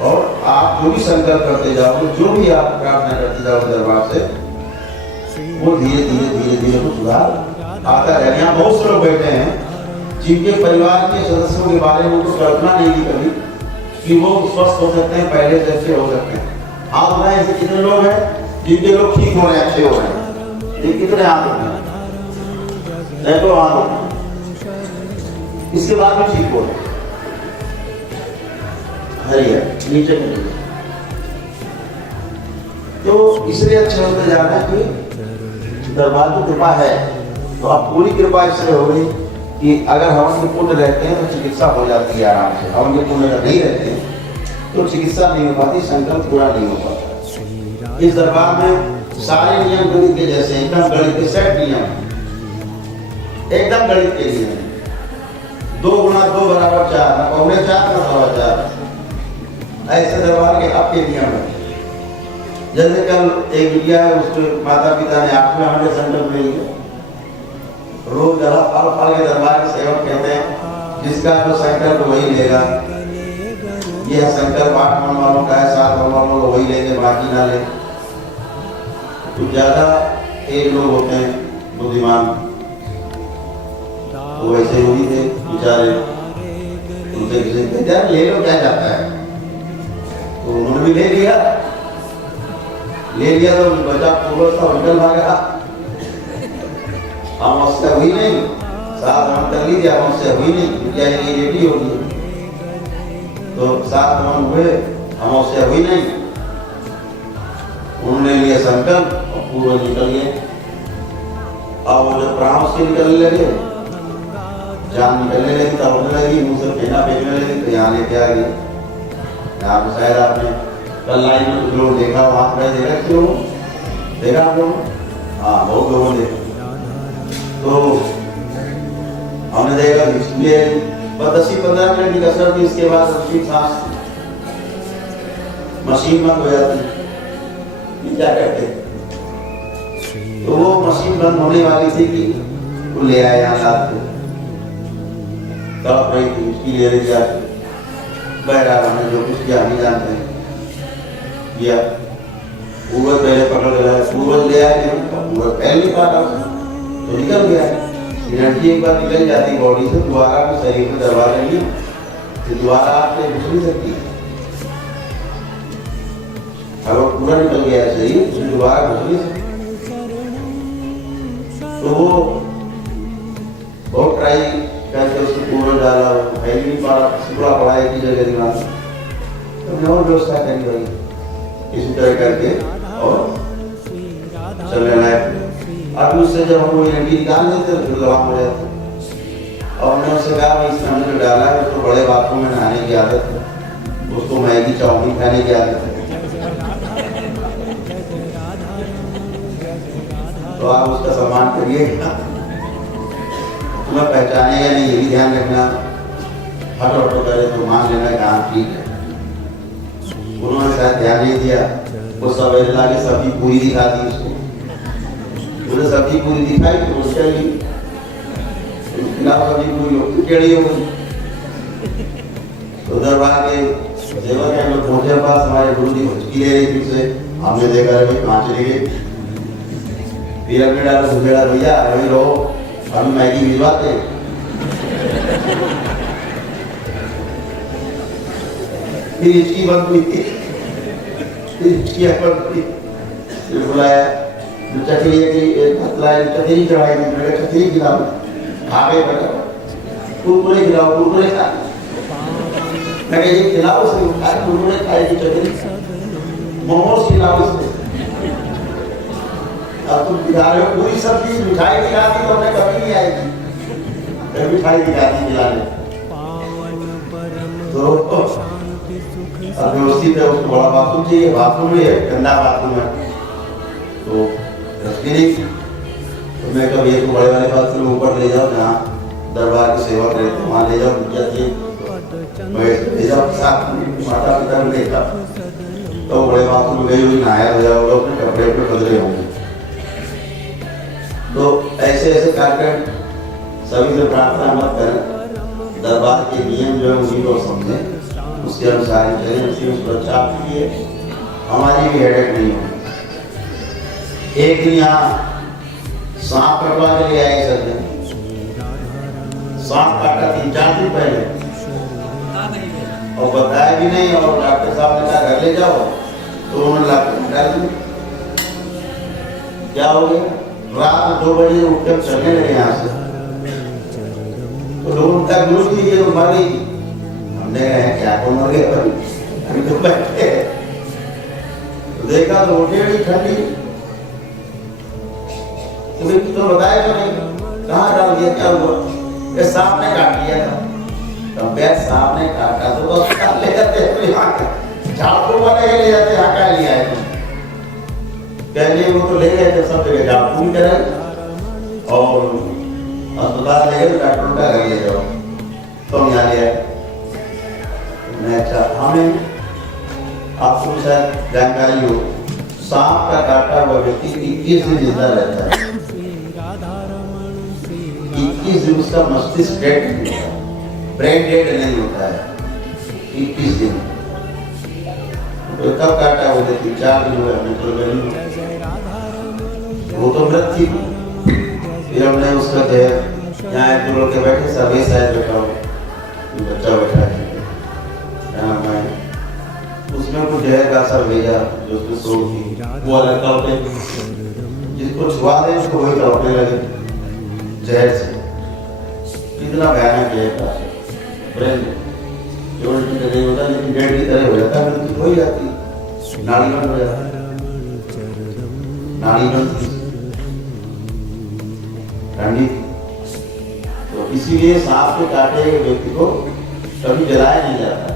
और आप जो भी संकल्प करते जाओगे, जो भी आप प्रार्थना करते जाओगे दरबार से, वो धीरे धीरे तो सुधार आता है। यहाँ बहुत से लोग बैठे हैं जिनके परिवार के सदस्यों के बारे में उनको कल्पना नहीं थी कभी कि वो स्वस्थ हो सकते हैं, पहले जैसे हो सकते हैं। आप बताएं ऐसे कितने लोग हैं जिनके लोग ठीक हो रहे हैं, अच्छे हो रहे हैं? ये कितने आप लोग हैं? तो आप इसके बाद भी ठीक हो रहे हैं। हरिया नीचे तो इसलिए अच्छे होते जा रहे हैं कि दरबार की कृपा है। तो अब पूरी कृपा इससे हो गई कि अगर हवन के पुण्य रहते हैं तो चिकित्सा हो जाती है आराम से। हवन के पुण्य अगर नहीं रहते हैं तो चिकित्सा नहीं हो पाती, संकल्प पूरा नहीं हो पाता। इस दरबार में सारे नियम गणित के जैसे, एकदम गणित के सेट नियम, एकदम गणित के नियम। 2 गुना 2 बराबर 4, ना पौने 4 ना 4। ऐसे दरबार के आपके नियम है। जैसे कल एक बिटिया है, उसके माता पिता ने 8वें हमारे संकल्प ले लिया। रोज जरा फल के दरबार के सेवक कहते हैं जिसका जो संकल्प वही लेगा। यह संकल्प 8 मन वालों का है, 7 मन वालों को वही लेंगे, बाकी ना ले। तो ज्यादा एक लोग होते हैं बुद्धिमान, तो वैसे हुई थे बेचारे, उनसे किसी यार ले लो क्या जाता है, तो उन्होंने भी ले लिया तो बचा पूर्वज था निकल भागा। अमावस्या हुई नहीं, 7 मन कर लीजिए, अमावस्या हुई नहीं, क्या ये रेडी होगी। तो 7 मन हुए, अमावस्या हुई नहीं, उन्होंने लिया संकल्प और पूर्वज निकल गए। अब वो जब प्राण से निकलने लगे, जान निकलने लगी, तब होने लगी, मुंह से फेंका फेंकने लगी, तो यहाँ लेके आ गए। यहाँ पे शायद आपने कल लाइन में लोग देखा, वहां पे देखा, क्यों देखा आप लोग? हाँ, बहुत लोगों ने देखा। तो हमने देखा इसलिए 10-15 मिनट की कसरत थी, इसके बाद उसकी सांस मशीन बंद हो जाती। क्या करते? तो वो मशीन बंद होने वाली थी कि वो ले आए यहाँ रात को। तड़प रही थी, उसकी ले रही जाके बहरा ने जो कुछ किया नहीं जानते किया। पूर्वज पहले पकड़ के लाया, पूर्वज ले आए, पूर्वज फैल नहीं पा रहा तो निकल गया। एनर्जी एक बार निकल जाती बॉडी से, दोबारा भी शरीर में दरवाजा नहीं तो दोबारा आपसे घुस नहीं सकती। अगर पूरा निकल गया शरीर तो दोबारा घुस नहीं सकती। तो वो बहुत ट्राई करके उसको पूरा डाला, वो फैल नहीं पा रहा, पूरा पड़ा एक ही जगह दिमाग। तो मैं और व्यवस्था करी भाई इसी तरह करके और चलने लायक। अब उससे जब हम वो एनर्जी निकाल देते तो फिर दवा हो जाती। और मैंने उससे कहा भाई इसमें हमने जो डाला है उसको बड़े बाथरूम में नहाने की आदत है, उसको मैगी चाउमीन खाने की आदत है, तो आप उसका सम्मान करिएगा। तुम्हें पहचाने या नहीं ये भी ध्यान रखना। हटो हटो करे तो मान लेना काम ठीक है। उन्होंने शायद ध्यान नहीं दिया, वो सवेरे लाके सब्जी पूरी दिखा दी उसको, उन्हें सब्जी पूरी दिखाई तो उसके लिए सब्जी पूरी हो टेढ़ी हो गई। तो दरबार के सेवक के लोग पहुंचे पास, हमारे गुरु जी हुचकी ले रही थी उससे, हमने देखा अभी कहाँ चली गई। फिर हमने डाला सुझेड़ा भैया वही रहो, हम मैगी भिजवाते। फिर इसकी बंद हुई थी, फिर इसकी बंद हुई, फिर बुलाया चकरी चकरी चढ़ाई थी, मैंने चकरी खिलाओ, आगे बैठा कुरकुरे खिलाओ, कुरकुरे खा, मैंने ये खिलाओ उसे, खाए कुरकुरे खाएगी चकरी, मोमोज खिलाओ इससे। अब तुम खिला रहे हो पूरी सब्जी, मिठाई खिलाती तो हमें कभी नहीं आएगी, मिठाई खिलाती खिलाने। तो अब व्यवस्थित है, उसको बड़ा बाथरूम चाहिए, बाथरूम भी है, गंदा बाथरूम है, तो तो मैं कभी एक बड़े वाले बाथरूम ऊपर ले जाओ, जहाँ दरबार की सेवा करे तो वहाँ ले जाओ, ले जाओ साथ माता पिता ने देखा तो बड़े बाथरूम गई हुई नहाया धोया होगा, अपने कपड़े अपने बदले होंगे। तो ऐसे ऐसे कार्यक्रम सभी से प्रार्थना मत करें, दरबार के नियम जो है उन्हीं को समझें, उसके अनुसार चलें, उसकी सुरक्षा आपकी है, हमारी भी हेडेक नहीं हो। एक दिन यहाँ सांप कटवा के ले आए सर ने, सांप काटा 3-4 दिन पहले और बताया भी नहीं, और डॉक्टर साहब ने कहा घर ले जाओ, तो उन्होंने डाल दिया। क्या हो गया, रात 2 बजे उठकर चलने लगे यहाँ से, तो लोगों का गुरु जी ये मर गई। हमने कहा क्या कौन मर गया, अभी तो बैठे, तो देखा तो उठे नहीं ठंडी, तो बताया तो नहीं, कहाँ डाल दिया, क्या हुआ, ये सांप ने काट लिया था। तब बैठ सांप ने काटा तो ले जाते झाड़ू वाले ले जाते, यहाँ क्या लिया है तुम, पहले वो तो ले गए थे सब जगह झाड़ू कराए और अस्पताल ले गए, डॉक्टर का घर ले जाओ, तो हम यहाँ ले आए। मैं अच्छा हमें आपको शायद जानकारी हो, सांप का काटा हुआ व्यक्ति 21 दिन जिंदा रहता है, 21 दिन उसका मस्तिष्क डेड नहीं होता, ब्रेन डेड नहीं होता है 21 दिन। तो कब काटा वो देखिए 4 दिन हुए, हमें तो गरीब वो तो मृत थी। फिर हमने उसका जहर, यहाँ एक लोग के बैठे सभी शायद बैठा हो, बच्चा बैठा है, उसमें कुछ जहर का असर भेजा, जो उसमें सोच थी वो अलग तड़पे, जिसको छुआ दे उसको वही तड़पने लगे जहर से। कितना भयानक जहर का ब्रेन जो नहीं होता, लेकिन डेड की तरह हो जाता है, मृत्यु हो ही जाती, नाड़ी बंद हो जाता है, नाड़ी बंद ठंडी। तो इसीलिए सांप के काटे हुए व्यक्ति को कभी जलाया नहीं जाता।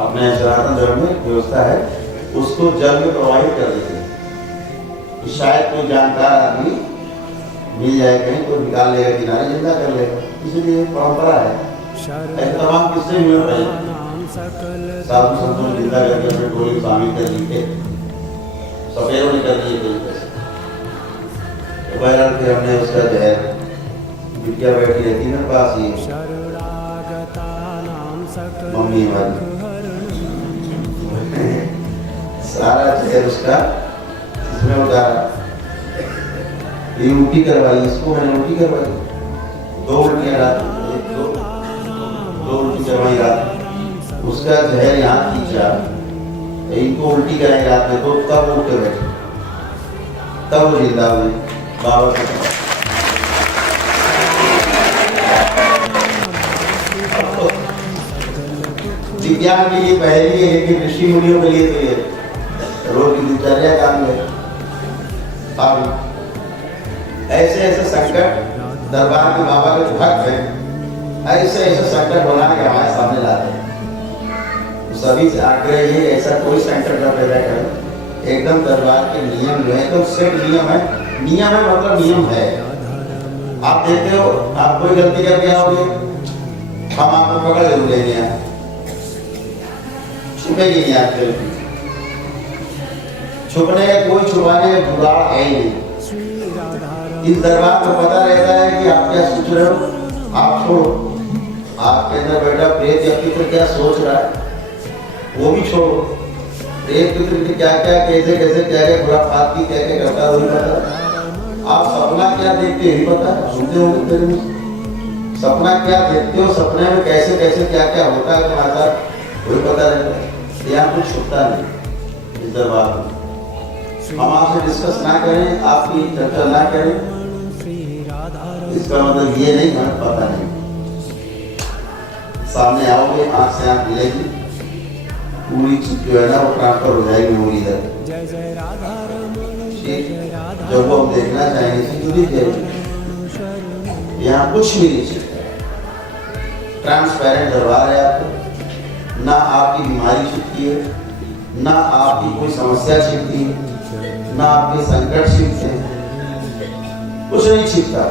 अपने सनातन धर्म में व्यवस्था है, उसको जल में प्रवाहित कर देते हैं, शायद कोई जानकार आदमी मिल जाए कहीं, कोई निकाल लेगा किनारे, जिंदा कर लेगा, इसलिए परंपरा है। तमाम किस्से मिल रहे हैं, साधु संतों ने जिंदा करके अपने टोली शामिल कर ली थे, सफेरों ने कर दिए तरीके से। तो बहरहाल फिर हमने उसका जहर, बिटिया बैठी रहती ना पास ही, मम्मी हमारी सारा जहर उसका इसमें उतारा। ये उल्टी करवाई, इसको मैंने उल्टी करवाई, 2 उल्टियां रात, दो उल्टी करवाई रात। उसका जहर यहाँ खींचा, इनको उल्टी कराई रात में, तो तब उठ के बैठे, तब वो जिंदा हुई बाबा के पास। विज्ञान के लिए पहली है, लेकिन ऋषि मुनियों के लिए तो ये रोज की दिनचर्या काम है। अब ऐसे ऐसे संकट दरबार के बाबा के भक्त हैं, ऐसे ऐसे संकट बना के हमारे सामने लाते हैं। सभी से आग्रह ये, ऐसा कोई संकट न पैदा करें। एकदम दरबार के नियम जो है, एकदम सेट नियम है। नियम है मतलब नियम है। आप देखते हो, आप कोई गलती करके आओगे, हम आपको पकड़ जरूर लेंगे, छुपेगी नहीं आपके, छुपने का कोई छुपाने का जुगाड़ है ही नहीं। इस दरबार को पता रहता है कि आप क्या सोच रहे हो, आप छोड़ो। आपके अंदर बैठा प्रेत या पितृ क्या सोच रहा है वो भी छोड़ो। प्रेत पितृ क्या क्या कैसे कैसे क्या क्या खुराफात की क्या क्या करता है वही पता। आप सपना क्या देखते हो पता है, सुनते हो तेरे में सपना क्या देखते हो, सपने में कैसे कैसे क्या क्या होता है तुम्हारे साथ वही पता रहता है। यहाँ कुछ छुपता नहीं इस दरबार में। हम आपसे डिस्कस ना करें, आपकी चर्चा ना करें, इसका मतलब ये नहीं हमें पता नहीं। सामने आओगे, आंख से आंख मिलेगी, पूरी चीज जो है ना वो ट्रांसफर हो जाएगी वो इधर। जब वो हम देखना चाहेंगे तो दिख जाएगी। यहाँ कुछ भी नहीं छिपता, ट्रांसपेरेंट दरबार है आपको। ना आपकी बीमारी छिपती है, ना आपकी कोई समस्या छिपती है, ना आपके संकट छिपते हैं, कुछ नहीं छिपता।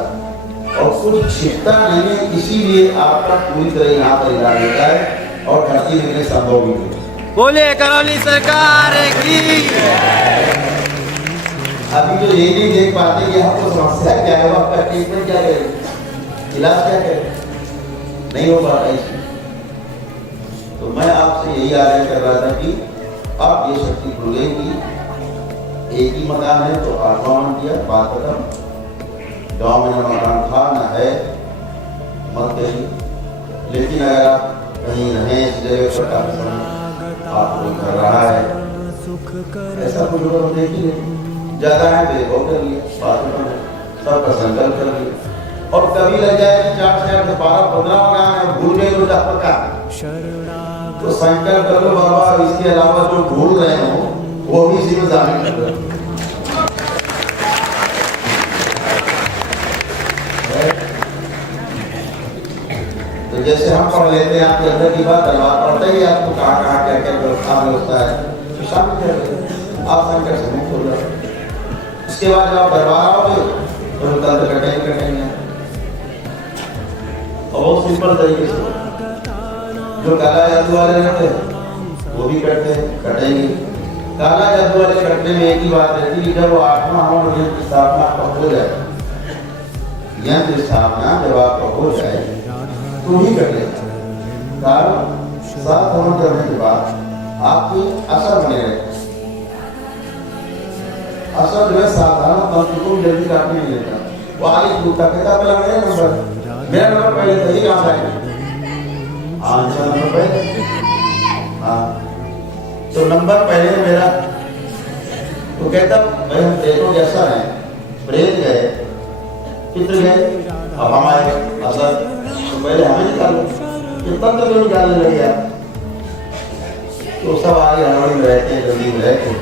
और कुछ छिपता नहीं है, इसीलिए आपका पूरी तरह यहाँ पर इलाज होता है और धरती में संभव भी नहीं। बोले करौली सरकार की। अभी तो ये नहीं देख पाते कि आपको समस्या क्या है, आपका ट्रीटमेंट क्या करें, इलाज क्या करें, नहीं हो पा रहा इसमें। तो मैं आपसे यही आग्रह कर रहा था कि अब ये शक्ति खुल गई कि एक ही मकान है तो आगमन किया, बात खत्म। गाँव में ना मकान था ना है, मत करिए। लेकिन अगर आप कहीं रहें, इस जगह पर आपको कर रहा है, ऐसा कुछ होगा देखिए, ज्यादा है तो कर लिया, बात खत्म, सबका संकल्प कर लिया। और कभी लग जाए कि 4 से 12 15 मकान है, भूल गए तो जा पक्का, तो संकल्प कर लो बाबा, इसके अलावा जो भूल रहे हो वो भी इसी में शामिल कर लो। तो जैसे हम पढ़ लेते हैं आपके अंदर की बात, दरबार पढ़ते ही आपको कहाँ कहाँ क्या क्या व्यवस्था व्यवस्था है तो शामिल कर लेते, आप संकट से मुक्त हो जाओ। उसके बाद जब आप दरबार आओगे तो तंत्र कटेंगे और बहुत सिंपल तरीके से। जो काला जादू वाले रहते हैं वो भी करते हैं, कटेंगे। काला जादू वाले कटने में एक ही बात रहती है, जब वो 8वां हवन यंत्र की स्थापना आपका हो जाए, यंत्र स्थापना जब आपका हो जाए तो ही कटेगा। कारण 7 हवन करने के बाद आपकी असर बने रहेगा। असर जो है साधारण तंत्र को जल्दी काटने नहीं लेता, वो आगे टूटता कहता पहले मेरा नंबर पहले सही कहाँ आएगा, नंबर पहले, हाँ तो नंबर पहले मेरा, तो कहता भाई हम देखो कैसा है, प्रेत गए, पितृ गए, अब हमारे असर तो पहले हमें निकालो, ये तंत्र क्यों निकालने लगे आप, तो सब आगे हमारे में रहते हैं, जल्दी में रहते हैं।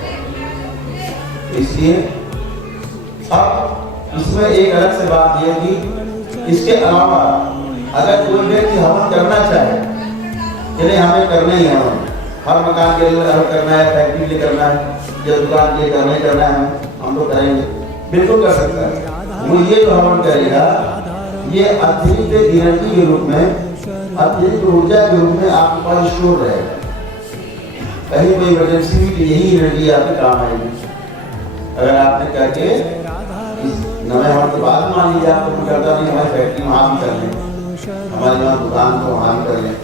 इसलिए अब इसमें एक अलग से बात यह कि इसके अलावा अगर कोई व्यक्ति हवन करना चाहे कि नहीं हमें करना ही हवन, हर मकान के लिए हवन करना है, फैक्ट्री के लिए करना है या दुकान के लिए करना है, हम लोग करेंगे, बिल्कुल कर सकता है। वो ये जो हवन करेगा ये अतिरिक्त एनर्जी के रूप में, अतिरिक्त ऊर्जा के रूप में आपके पास स्टोर रहेगा। कहीं कोई इमरजेंसी हुई तो यही एनर्जी आपके काम आएगी। अगर आपने करके इस नए हवन के बाद मान लीजिए आपको करता नहीं, हमारी फैक्ट्री वहाँ भी कर लें, हमारे यहाँ दुकान को वहाँ भी कर लें,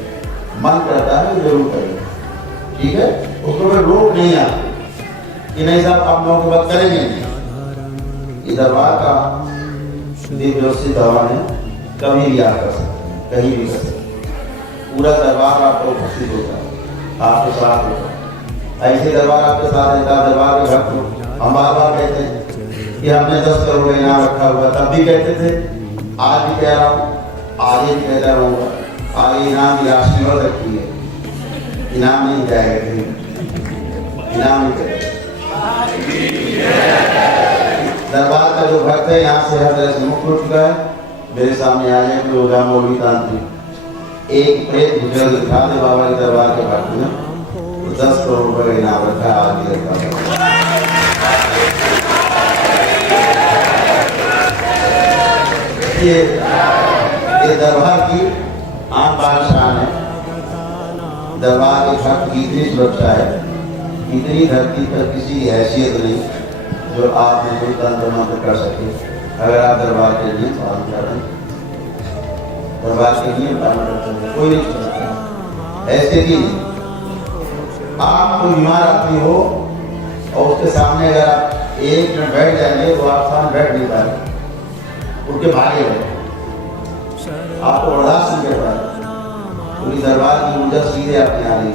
मन करता है जरूर करें, ठीक है। उसको मैं रोक नहीं आती कि नहीं साहब आप लोगों के बात करेंगे नहीं। ये दरबार का दिव्य व्यवस्थित भवन है, कभी भी आ कर सकते, कहीं भी कर सकते, पूरा दरबार आपको उपस्थित होता है, आपके साथ होता है। ऐसे दरबार आपके साथ रहता है, दरबार के भक्त हो। हम बार बार कहते हैं कि हमने 10 करोड़ का इनाम रखा हुआ, तब भी कहते थे, आज भी कह रहा हूँ, आगे भी कहता रहूँगा, आगे इनाम की राशि बढ़ रखी है, इनाम नहीं जाएगा कहीं, इनाम नहीं करेगा। दरबार का जो भक्त है यहाँ से हर तरह से मुक्त हो चुका है। मेरे सामने आ जाए तो होगा मौलवी तांत्रिक, एक प्रेत गुजर दिखा दे बाबा के दरबार के भक्त ने, तो 10 करोड़ रुपए का इनाम रखा है, आज भी रखा है। ये दरबार की आम बादशाह है। दरबार के भक्त की इतनी सुरक्षा है, इतनी धरती पर किसी हैसियत नहीं जो आप कोई तंत्र मंत्र कर सके, अगर आप दरबार के नियम पालन कर रहे हैं, दरबार के नियम पालन करते हैं, कोई नहीं कर सकता। ऐसे भी आप कोई बीमार आदमी हो और उसके सामने अगर आप 1 मिनट बैठ जाएंगे तो आप सामने बैठ नहीं पाएंगे, उनके भागे रहे, आपको बर्दाश्त नहीं कर पाए, क्योंकि दरबार की ऊर्जा सीधे आपके आ रही है,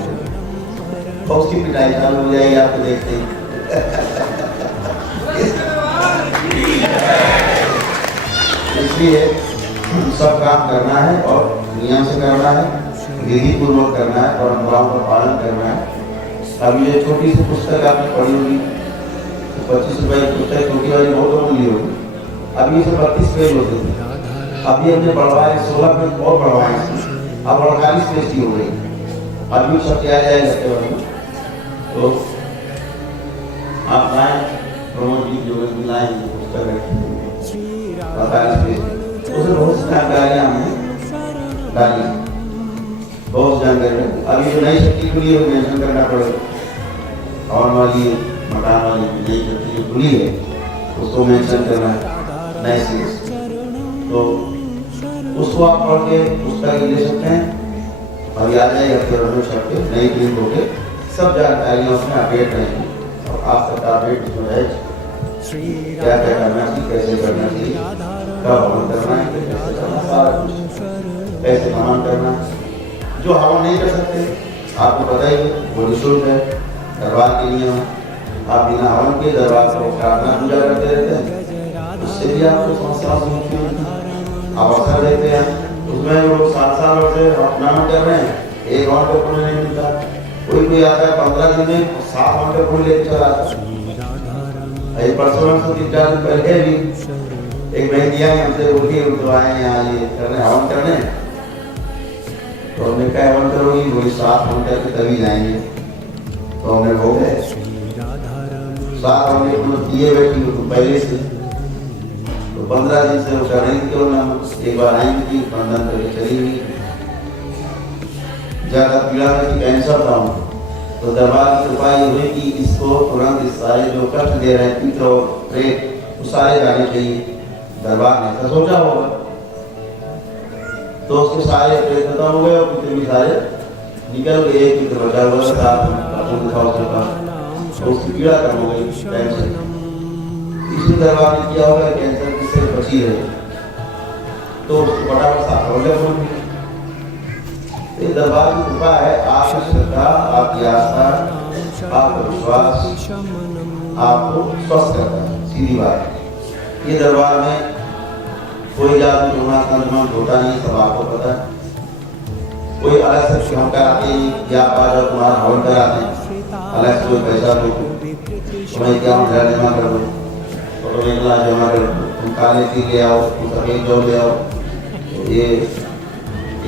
और उसकी पिटाई चालू हो जाएगी आपको देखते ही। इसलिए सब काम करना है और नियम से करना है, विधि पूर्वक करना है, परंपराओं का पालन करना है। अब ये छोटी सी पुस्तक आपने पढ़ी होगी, 25 रुपए की पुस्तक छोटी वाली बहुत मूल्य होगी, अभी इसे 32 पेज होते थे, अभी हमने बढ़वाए 16 पेज और बढ़वाए, अब 48 पेज की हो गई, अभी सब क्या जाएगा। तो आप लाएं प्रमोद जी जो लाएं पुस्तक रखें 48 पेज, उसमें बहुत सी जानकारियाँ हमने डाली, बहुत जानकारी। अभी जो नई शक्ति खुली है मेंशन करना पड़ेगा, और वाली मकान वाली नई शक्ति जो खुली है उसको मेंशन करना है नए से, तो उसको आप पढ़ के पुस्तक ले सकते हैं। अभी आ जाएगा फिर छप के नई प्रिंट होके सब जानकारियाँ उसमें अपडेट रहेंगी, और आप तक अपडेट जो है क्या क्या करना चाहिए, कैसे करना चाहिए, कब हवन करना है, कैसे करना, सारा कुछ कैसे हवन करना। जो हवन नहीं कर सकते आपको पता ही है, वो निःशुल्क है, दरबार के नियम, आप बिना हवन के दरबार को प्रार्थना पूजा करते रहते हैं, उससे भी आपको समस्याओं से मुक्ति अवसर देते हैं। उसमें लोग 7 से अपना कर रहे हैं, 1 घंटे पुण्य नहीं मिलता, कोई आता है 15 दिन में 7 घंटे पुण्य लेकर चला आता है। परसों से 3-4 दिन पहले भी एक बहन दिया हमसे बोली तो आए यहाँ ये करने हवन करने, तो हमने कहा हवन करोगी, वही 7 घंटे के तभी जाएंगे, तो हमने हो गए 7 घंटे दिए बैठी तो पहले से, तो 15 दिन से उसका नहीं क्यों ना, एक बार आएंगी थी बंधन करके चली गई, ज्यादा पीड़ा में कैंसर था उनको, तो दरबार की कृपा ये हुई कि इसको तुरंत इस सारे जो कष्ट दे रहे हैं पितर और प्रेत वो सारे जाने चाहिए। दरबार ने ऐसा सोचा होगा, तो उसके सारे प्रेत खत्म हो गए और पितर भी सारे निकल गए, एक पितर बचा हुआ था, तो उसकी पीड़ा कम हो गई कैंसर। इसी दरबार ने किया होगा कैंसर किससे बची रहे, तो उसको फटाफट साफ हो गया। ये दरबार की कृपा है, आपकी श्रद्धा, आपकी आस्था, आपका विश्वास आपको स्वस्थ करता है, सीधी बात। ये दरबार में कोई जादू टोना तंत्र होता नहीं, सब आपको पता है। कोई अलग से हम कराते हैं या आप जाओ तुम्हारा हवन कराते हैं, अलग से कोई पैसा दो, तुम्हें क्या घर जमा कर दो, फोटो निकला जमा कर दो, तुम काले ती ले आओ, तुम सफेद जो ले आओ, तो ये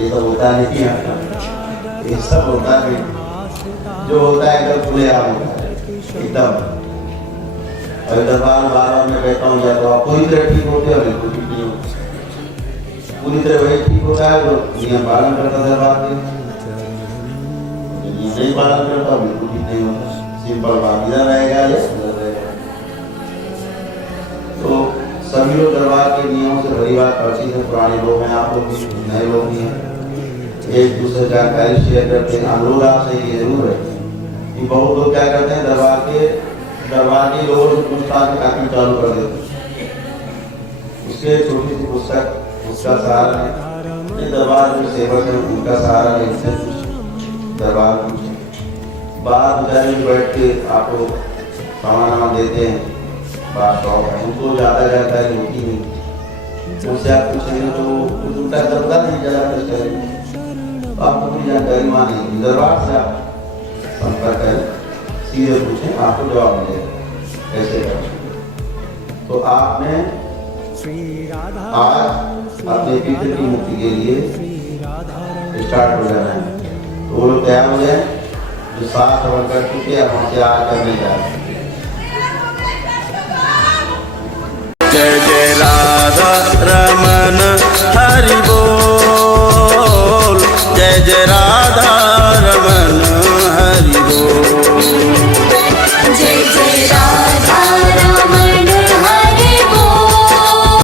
सब होता है नहीं आता, ये सब होता है जो होता है एकदम खुले आम होता है एकदम। और दरबार बार में बैठा हूँ या तो आप पूरी तरह ठीक होते हैं, बिल्कुल ठीक नहीं होते, पूरी तरह वही ठीक होता है जो नियम पालन करता दरबार के, नहीं पालन करता बिल्कुल ठीक नहीं होता, सिंपल बात इधर रहेगा या उधर रहेगा। तो सभी लोग दरबार के नियमों से भली बात परिचित है, पुराने लोग हैं, आप लोग भी नए लोग भी हैं, एक दूसरे जानकारी शेयर करते हैं। अनुरोध आपसे ये जरूर है कि बहुत लोग क्या करते हैं, दरबार के लोगों से पूछताछ करना चालू कर देते हैं। उसके छोटी सी पुस्तक उसका सहारा है, दरबार में सेवक है उनका सहारा है, इससे दरबार पूछे बात गुजारे में बैठ के आपको सामान देते हैं, बात शौक है उनको ज़्यादा जानकारी होती नहीं, उनसे आप पूछेंगे तो कुछ उनका दरबार नहीं ज़्यादा कुछ करेंगे, आपको पूरी जानकारी मानेंगे। दरबार से आप संपर्क करें, सीधे पूछें, आपको जवाब मिलेगा कैसे करें। तो आपने आज अपने पितृ की मुक्ति के लिए स्टार्ट हो जाना है, तो वो लोग तैयार हो जाए जो साथ सफर कर चुके हैं, हमसे आज करने जा रहे हैं। जय जय राधा रमन हरि बोल।